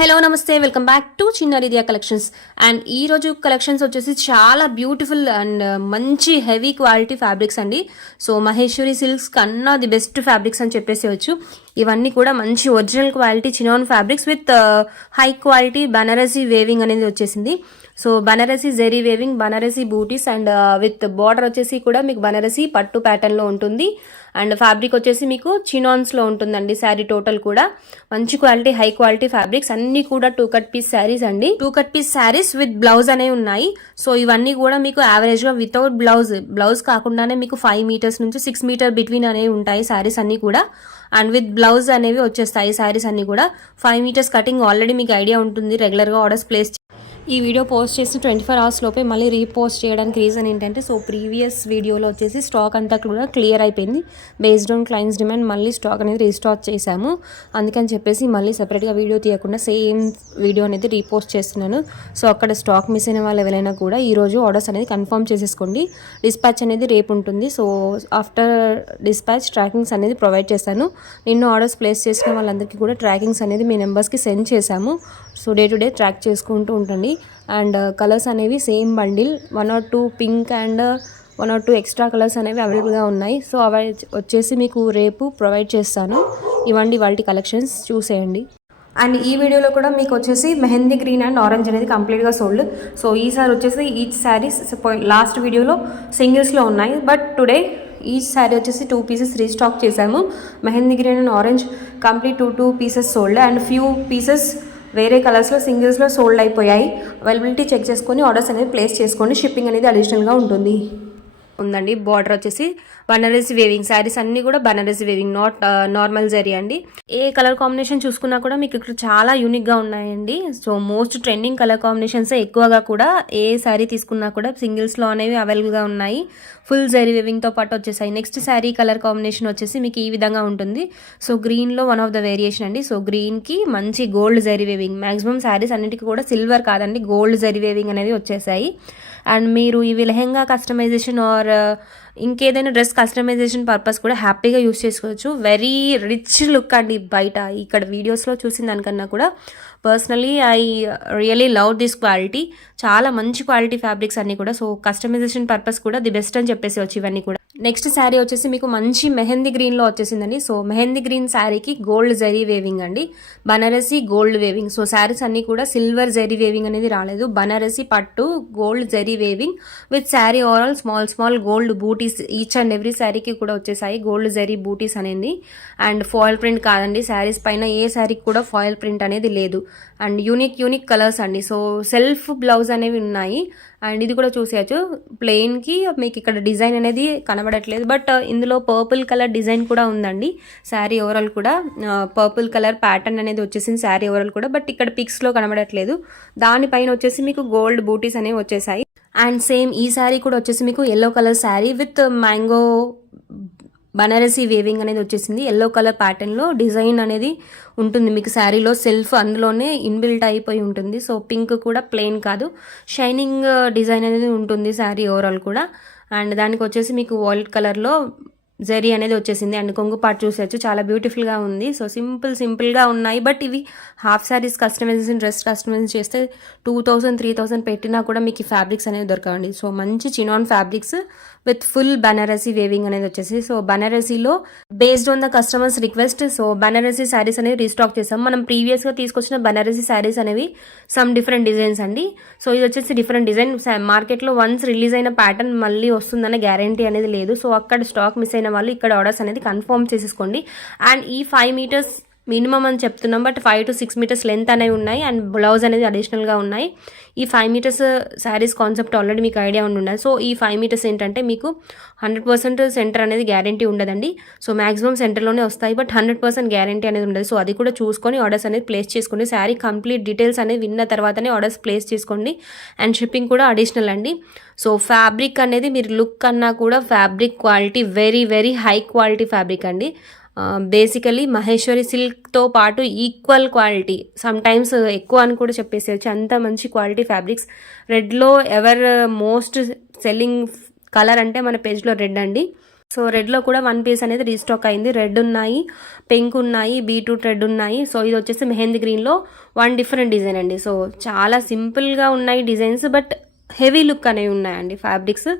Hello నమస్తే, welcome back to చిన్న రిదియా collections. And ఈ రోజు కలెక్షన్స్ వచ్చేసి చాలా బ్యూటిఫుల్ అండ్ మంచి హెవీ క్వాలిటీ ఫ్యాబ్రిక్స్ అండి. సో మహేశ్వరి సిల్క్స్ కన్నా ది బెస్ట్ ఫ్యాబ్రిక్స్ అని చెప్పేసి ఇవన్నీ కూడా మంచి original quality chinon fabrics with high quality Banarasi weaving అనేది వచ్చేసింది. So Banarasi zari weaving, Banarasi butis and with border వచ్చేసి కూడా మీకు బనారసీ పట్టు ప్యాటర్న్ లో ఉంటుంది. అండ్ ఫ్యాబ్రిక్ వచ్చేసి మీకు చినాన్స్ లో ఉంటుందండి. శారీ టోటల్ కూడా మంచి క్వాలిటీ హై క్వాలిటీ ఫ్యాబ్రిక్స్ అన్ని కూడా 2 కట్ పీస్ శారీస్ అండి. 2 cut piece saris with blouse అనేవి ఉన్నాయి. సో ఇవన్నీ కూడా మీకు యావరేజ్ గా వితౌట్ బ్లౌజ్ కాకుండానే మీకు 5 మీటర్స్ నుంచి 6 మీటర్ బిట్వీన్ అనేవి ఉంటాయి శారీస్ అన్ని కూడా. అండ్ విత్ బ్లౌజ్ అనేవి వచ్చేస్తాయి శారీస్ అన్ని కూడా. 5 మీటర్స్ కటింగ్ ఆల్రెడీ మీకు ఐడియా ఉంటుంది. రెగ్యులర్ గా ఆర్డర్స్ ప్లేస్ ఈ వీడియో పోస్ట్ చేసి 24 అవర్స్ లోపే మళ్ళీ రీపోస్ట్ చేయడానికి రీజన్ ఏంటంటే, సో ప్రీవియస్ వీడియోలో వచ్చేసి స్టాక్ అంతా కూడా క్లియర్ అయిపోయింది. బేస్డ్ ఆన్ క్లయింట్స్ డిమాండ్ మళ్ళీ స్టాక్ అనేది రీస్టాక్ చేశాము. అందుకని చెప్పేసి మళ్ళీ సెపరేట్గా వీడియో తీయకుండా సేమ్ వీడియో అనేది రీపోస్ట్ చేస్తున్నాను. సో అక్కడ స్టాక్ మిస్ అయిన వాళ్ళు ఎవరైనా కూడా ఈరోజు ఆర్డర్స్ అనేది కన్ఫర్మ్ చేసేసుకోండి. డిస్పాచ్ అనేది రేపు ఉంటుంది. సో ఆఫ్టర్ డిస్పాచ్ ట్రాకింగ్స్ అనేది ప్రొవైడ్ చేస్తాను. నిన్న ఆర్డర్స్ ప్లేస్ చేసిన వాళ్ళందరికీ కూడా ట్రాకింగ్స్ అనేది మీ నెంబర్స్కి సెండ్ చేశాము. So day to day track చేసుకుంటూ ఉండండి. అండ్ కలర్స్ అనేవి same bundle 1 or 2 pink and 1 or 2 extra colours అనేవి అవైలబుల్గా ఉన్నాయి. సో అవి వచ్చేసి మీకు రేపు ప్రొవైడ్ చేస్తాను. ఇవ్వండి వాటి కలెక్షన్స్ చూసేయండి. అండ్ ఈ వీడియోలో కూడా మీకు వచ్చేసి మెహందీ గ్రీన్ అండ్ ఆరెంజ్ అనేది కంప్లీట్గా సోల్డ్. సో ఈసారి వచ్చేసి ఈచ్ శారీస్ లాస్ట్ వీడియోలో సింగిల్స్లో ఉన్నాయి, బట్ టుడే ఈచ్ శారీ వచ్చేసి 2 పీసెస్ రీస్టాక్ చేశాము. Mehndi green and orange complete 2 pieces sold and few pieces వేరే కలర్స్లో సింగిల్స్లో సోల్డ్ అయిపోయాయి. అవైలబిలిటీ చెక్ చేసుకొని ఆర్డర్స్ అనేది ప్లేస్ చేసుకోండి. షిప్పింగ్ అనేది అడిషనల్గా ఉంటుంది. ఉందండి బార్డర్ వచ్చేసి బనారసి వేవింగ్ శారీస్ అన్ని కూడా Banarasi weaving, not normal zari అండి. ఏ కలర్ కాంబినేషన్ చూసుకున్నా కూడా మీకు ఇక్కడ చాలా యూనిక్గా ఉన్నాయండి. So most trending colour combinations ఎక్కువగా కూడా ఏ శారీ తీసుకున్నా కూడా సింగిల్స్లో అనేవి అవైలబుల్గా ఉన్నాయి. ఫుల్ జరీ వేవింగ్తో పాటు వచ్చేసాయి. నెక్స్ట్ శారీ కలర్ కాంబినేషన్ వచ్చేసి మీకు ఈ విధంగా ఉంటుంది. సో గ్రీన్లో వన్ ఆఫ్ ద వేరియేషన్ అండి. సో గ్రీన్కి మంచి gold zari weaving, maximum saris అన్నిటికీ కూడా సిల్వర్ కాదండి, గోల్డ్ జరీ వేవింగ్ అనేది వచ్చేసాయి. అండ్ మీరు ఇవి లెహెంగా కస్టమైజేషన్ ఆర్ ఇంకేదైనా డ్రెస్ కస్టమైజేషన్ పర్పస్ కూడా హ్యాపీగా యూస్ చేసుకోవచ్చు. వెరీ రిచ్ లుక్ అండి. బయట ఇక్కడ వీడియోస్లో చూసిన దానికన్నా కూడా personally I really love this quality. చాలా మంచి క్వాలిటీ ఫ్యాబ్రిక్స్ అన్ని కూడా. సో కస్టమైజేషన్ పర్పస్ కూడా ది బెస్ట్ అని చెప్పేసి వచ్చి ఇవన్నీ కూడా. నెక్స్ట్ శారీ వచ్చేసి మీకు మంచి మెహందీ గ్రీన్లో వచ్చేసిందండి. సో మెహందీ గ్రీన్ శారీకి గోల్డ్ జరీ వేవింగ్ అండి, Banarasi gold weaving. So saris అన్ని కూడా సిల్వర్ జరీ వేవింగ్ అనేది రాలేదు. బనారసి పట్టు gold zari weaving with sari overall small gold butis each and every శారీకి కూడా వచ్చేసాయి గోల్డ్ జరీ బూటీస్ అనేది. అండ్ ఫాయిల్ ప్రింట్ కాదండి, శారీస్ పైన ఏ శారీకి కూడా ఫాయిల్ ప్రింట్ అనేది లేదు. అండ్ యూనిక్ కలర్స్ అండి. సో సెల్ఫ్ బ్లౌజ్ అనేవి ఉన్నాయి. అండ్ ఇది కూడా చూసేయచ్చు. ప్లెయిన్కి మీకు ఇక్కడ డిజైన్ అనేది కనబడట్లేదు, బట్ ఇందులో పర్పుల్ కలర్ డిజైన్ కూడా ఉందండి. శారీ ఓవరాల్ కూడా పర్పుల్ కలర్ ప్యాటర్న్ అనేది వచ్చేసింది శారీ ఓవరాల్ కూడా, బట్ ఇక్కడ పిక్స్లో కనబడట్లేదు. దానిపైన వచ్చేసి మీకు గోల్డ్ బూటీస్ అనేవి వచ్చేసాయి. అండ్ సేమ్ ఈ శారీ కూడా వచ్చేసి మీకు yellow colour sari with mango Banarasi weaving అనేది వచ్చేసింది. ఎల్లో కలర్ ప్యాటర్న్లో డిజైన్ అనేది ఉంటుంది మీకు శారీలో. సెల్ఫ్ అందులోనే ఇన్బిల్ట్ అయిపోయి ఉంటుంది. సో పింక్ కూడా ప్లెయిన్ కాదు, షైనింగ్ డిజైన్ అనేది ఉంటుంది శారీ ఓవరాల్ కూడా. అండ్ దానికి వచ్చేసి మీకు వైలెట్ కలర్లో జరీ అనేది వచ్చేసింది. అండ్ కొంగు పార్ట్ చూసేయచ్చు, చాలా బ్యూటిఫుల్గా ఉంది. సో సింపుల్గా ఉన్నాయి, బట్ ఇవి half saris customization dress customization చేస్తే 2000-3000 పెట్టినా కూడా మీకు ఈ ఫ్యాబ్రిక్స్ అనేవి దొరకండి. సో మంచి chinon fabrics with full Banarasi weaving అనేది వచ్చేసి. సో బనారసీలో based on the customers request so Banarasi saris అనేవి రీస్టాక్ చేసాం. మనం ప్రీవియస్గా తీసుకొచ్చిన బనారసీ శారీస్ అనేవి సమ్ డిఫరెంట్ డిజైన్స్ అండి. సో ఇది వచ్చేసి డిఫరెంట్ డిజైన్. మార్కెట్లో వన్స్ రిలీజ్ అయిన ప్యాటర్న్ మళ్ళీ వస్తుందనే గ్యారంటీ అనేది లేదు. సో అక్కడ స్టాక్ మిస్ అయిన వాళ్ళు ఇక్కడ ఆర్డర్స్ అనేది కన్ఫర్మ్ చేసేసుకోండి. అండ్ ఈ 5 మీటర్స్ మినిమం అని చెప్తున్నాం, బట్ 5 to 6 మీటర్స్ లెంత్ అనేవి ఉన్నాయి. అండ్ బ్లౌజ్ అనేది అడిషనల్గా ఉన్నాయి. ఈ 5 మీటర్స్ శారీస్ కాన్సెప్ట్ ఆల్రెడీ మీకు ఐడియా ఉండాలి. సో ఈ 5 మీటర్స్ ఏంటంటే మీకు 100% సెంటర్ అనేది గ్యారంటీ ఉండదండి. సో మాక్సిమం సెంటర్లోనే వస్తాయి, బట్ 100% గ్యారంటీ అనేది ఉండదు. సో అది కూడా చూసుకొని ఆర్డర్స్ అనేది ప్లేస్ చేసుకోండి. శారీ కంప్లీట్ డీటెయిల్స్ అనేది విన్న తర్వాతనే ఆర్డర్స్ ప్లేస్ చేసుకోండి. అండ్ షిప్పింగ్ కూడా అడిషనల్ అండి. సో ఫ్యాబ్రిక్ అనేది మీరు లుక్ కన్నా కూడా fabric quality very high quality fabric అండి. బేసికలీ మహేశ్వరి సిల్క్తో పాటు ఈక్వల్ క్వాలిటీ, సమ్ టైమ్స్ ఎక్కువ అని కూడా చెప్పేసేయచ్చు, అంత మంచి క్వాలిటీ ఫ్యాబ్రిక్స్. రెడ్లో మోస్ట్ సెల్లింగ్ కలర్ అంటే మన పేజ్లో రెడ్ అండి. సో రెడ్లో కూడా 1 పీస్ అనేది రీస్టాక్ అయింది. రెడ్ ఉన్నాయి, పింక్ ఉన్నాయి, బీట్రూట్ రెడ్ ఉన్నాయి. సో ఇది వచ్చేసి మెహందీ గ్రీన్లో 1 డిఫరెంట్ డిజైన్ అండి. సో చాలా సింపుల్గా ఉన్నాయి డిజైన్స్, బట్ హెవీ లుక్ అనేవి ఉన్నాయండి ఫ్యాబ్రిక్స్.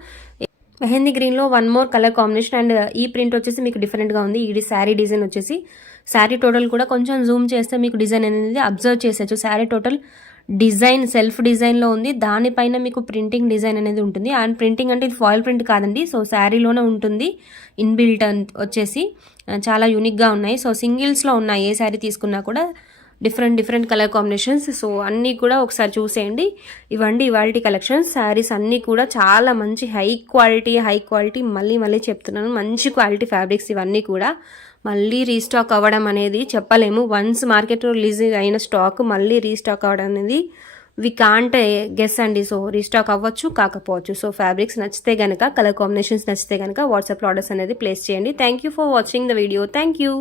మెహందీ గ్రీన్లో 1 మోర్ కలర్ కాంబినేషన్ అండ్ ఈ ప్రింట్ వచ్చేసి మీకు డిఫరెంట్గా ఉంది. ఇది శారీ డిజైన్ వచ్చేసి శారీ టోటల్ కూడా కొంచెం జూమ్ చేస్తే మీకు డిజైన్ అనేది అబ్జర్వ్ చేసేచ్చు. శారీ టోటల్ డిజైన్ సెల్ఫ్ డిజైన్లో ఉంది, దానిపైన మీకు ప్రింటింగ్ డిజైన్ అనేది ఉంటుంది. అండ్ ప్రింటింగ్ అంటే ఇది ఫాయిల్ ప్రింట్ కాదండి, సో శారీలోనే ఉంటుంది ఇన్బిల్ట్ వచ్చేసి. చాలా యూనిక్గా ఉన్నాయి. సో సింగిల్స్లో ఉన్నాయి, ఏ శారీ తీసుకున్నా కూడా డిఫరెంట్ కలర్ కాంబినేషన్స్. సో అన్నీ కూడా ఒకసారి చూసేయండి. ఇవ్వండి ఇవాల్టి కలెక్షన్స్. శారీస్ అన్నీ కూడా చాలా మంచి హై క్వాలిటీ మళ్ళీ చెప్తున్నాను, మంచి క్వాలిటీ ఫ్యాబ్రిక్స్ ఇవన్నీ కూడా. మళ్ళీ రీస్టాక్ అవ్వడం అనేది చెప్పలేము. వన్స్ మార్కెట్లో రిలీజ్ అయిన స్టాక్ మళ్ళీ రీస్టాక్ అవ్వడం అనేది వి కాంట్ గెస్ అండి. సో రీస్టాక్ అవ్వచ్చు, కాకపోవచ్చు. సో ఫ్యాబ్రిక్స్ నచ్చితే కనుక, కలర్ కాంబినేషన్స్ నచ్చితే కనుక వాట్సాప్లో ఆర్డర్స్ అనేది ప్లేస్ చేయండి. Thank you for watching the video. Thank you.